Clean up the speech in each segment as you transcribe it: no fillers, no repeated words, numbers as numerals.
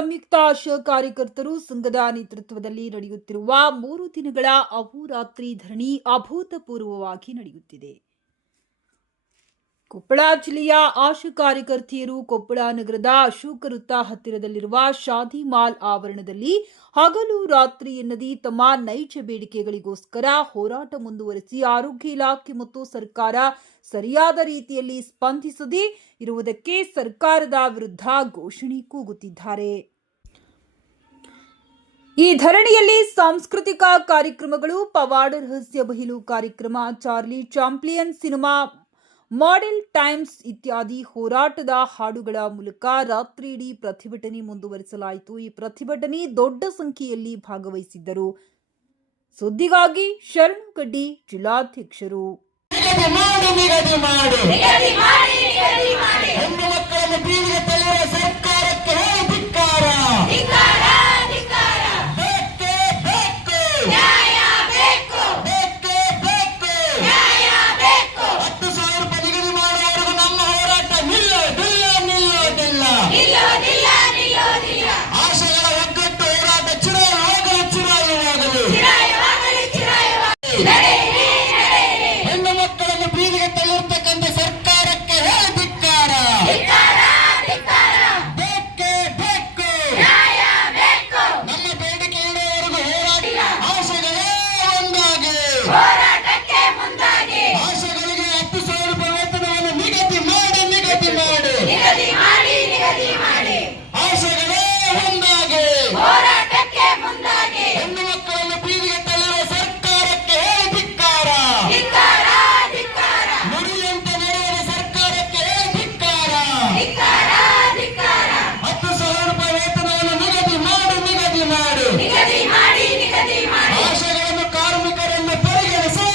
ಸಂಯುಕ್ತ ಆಶಾ ಕಾರ್ಯಕರ್ತರು ಸಂಘದ ನೇತೃತ್ವದಲ್ಲಿ ನಡೆಯುತ್ತಿರುವ 3 ದಿನಗಳ ಅಹೋರಾತ್ರಿ ಧರಣಿ ಅಭೂತಪೂರ್ವವಾಗಿ ನಡೆಯುತ್ತಿದೆ. ಕೊಪ್ಪಳ ಜಿಲ್ಲೆಯ ಆಶಾ ಕಾರ್ಯಕರ್ತೆಯರು ಕೊಪ್ಪಳ ನಗರದ ಅಶೋಕ ವೃತ್ತ ಹತ್ತಿರದಲ್ಲಿರುವ ಶಾದಿ ಮಾಲ್ ಆವರಣದಲ್ಲಿ ಹಗಲು ರಾತ್ರಿ ಎನ್ನದೇ ತಮ್ಮ ನೈಜ ಬೇಡಿಕೆಗಳಿಗೋಸ್ಕರ ಹೋರಾಟ ಮುಂದುವರೆಸಿ ಆರೋಗ್ಯ ಇಲಾಖೆ ಮತ್ತು ಸರ್ಕಾರ ಸರಿಯಾದ ರೀತಿಯಲ್ಲಿ ಸ್ಪಂದಿಸದೇ ಇರುವುದಕ್ಕೆ ಸರ್ಕಾರದ ವಿರುದ್ಧ ಘೋಷಣೆ ಕೂಗುತ್ತಿದ್ದಾರೆ. ಈ ಧರಣಿಯಲ್ಲಿ ಸಾಂಸ್ಕೃತಿಕ ಕಾರ್ಯಕ್ರಮಗಳು, ಪವಾಡ ರಹಸ್ಯ ಬಯಲು ಕಾರ್ಯಕ್ರಮ, ಚಾರ್ಲಿ ಚಾಂಪ್ಲಿಯನ್ ಸಿನಿಮಾ, ಮಾಡೆಲ್ ಟೈಮ್ಸ್ ಇತ್ಯಾದಿ ಹೋರಾಟದ ಹಾಡುಗಳ ಮೂಲಕ ರಾತ್ರಿಯಿಡೀ ಪ್ರತಿಭಟನೆ ಮುಂದುವರಿಸಲಾಯಿತು. ಈ ಪ್ರತಿಭಟನೆ ದೊಡ್ಡ ಸಂಖ್ಯೆಯಲ್ಲಿ ಭಾಗವಹಿಸಿದ್ದರು. ಸುದ್ದಿಗಾಗಿ ಶರಣುಗಡ್ಡಿ ಜಿಲ್ಲಾಧ್ಯಕ್ಷರು. ಹೆಣ್ಣು ಮಕ್ಕಳನ್ನು ಬೀದಿಗೆ ತಳ್ಳಿರ್ತಕ್ಕಂಥ ಸರ್ಕಾರಕ್ಕೆ ಧಿಕ್ಕಾರ. ಬೇಕೇ ಬೇಕು, ನಮ್ಮ ಬೇಡಿಕೆ ಇಡುವವರೆಗೂ ಹೋರಾಟ. ಆಶೆಗಳೇ ಒಂದಾಗಿ, ಆಶೆಗಳಿಗೆ 10,000 ರೂಪಾಯಿ ವೇತನವನ್ನು ನಿಗದಿ ಮಾಡಿ. ಆಶೆಗಳೇ ಒಂದಾಗಿ, ಹೆಣ್ಣು ಮಕ್ಕಳನ್ನು ಬೀದಿಗೆ ತಳ್ಳುವ ಸರ್ಕಾರಕ್ಕೆ ಧಿಕ್ಕಾರ. ನುಡಿಯಂತೆ ನಡೆಯುವ ಸರ್ಕಾರಕ್ಕೆ ಧಿಕ್ಕಾರ. 10,000 ರೂಪಾಯಿ ವೇತನವನ್ನು ನಿಗದಿ ಮಾಡಿ. ಆಶೆಗಳನ್ನು ಕಾರ್ಮಿಕರನ್ನು ಪರಿಗಣಿಸಿ.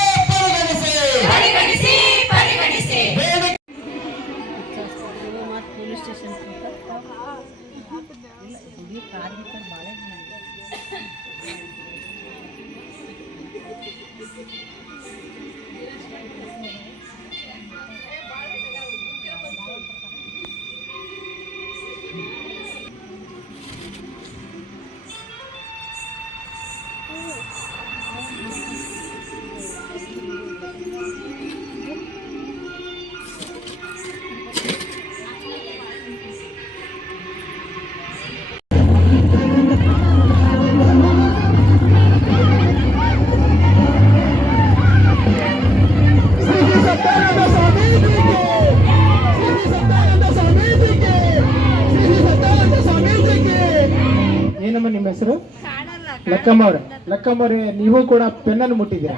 ಪೊಲೀಸ್ ಸ್ಟೇಷನ್ ಕಾರ್ಮಿಕರು ಭಾಳ ಏನಮ್ಮ ನಿಮ್ಮ ಹೆಸರು? ಲಕ್ಕಮ್ಮ ಅವ್ರೆ, ನೀವು ಕೂಡ ಪೆನ್ನನ್ನು ಮುಟ್ಟಿದ್ದೀರಾ?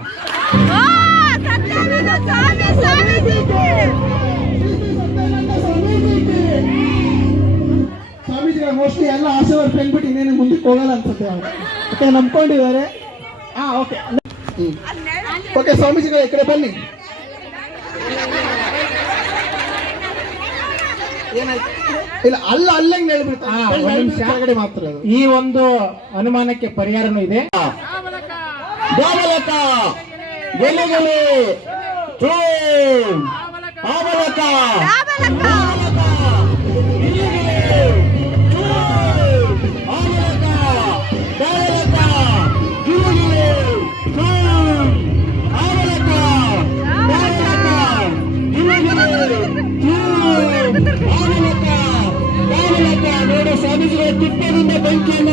ಸ್ವಾಮೀಜಿಗಳ ಮೋಸ್ಟ್ಲಿ ಎಲ್ಲ ಆಸೆಯವರು ಪೆನ್ ಬಿಟ್ಟು ಇನ್ನೇನು ಮುಂದಕ್ಕೆ ಹೋಗಲ್ಲ ಅನ್ಸುತ್ತೆ. ಓಕೆ, ನಂಬ್ಕೊಂಡಿದ್ದಾರೆ. ಓಕೆ ಸ್ವಾಮೀಜಿಗಳ ಈ ಕಡೆ ಬನ್ನಿ. ಇಲ್ಲ, ಅಲ್ಲಂಗೆ ಹೇಳ್ಬಿಡ್ತಾರೆ ಮಾತ್ರ. ಈ ಒಂದು ಅನುಮಾನಕ್ಕೆ ಪರಿಹಾರನೂ ಇದೆ. ಸ್ವಾಮೀಜಿಗಳ ತುಪ್ಪದಿಂದ ಬೆಂಕಿಯನ್ನ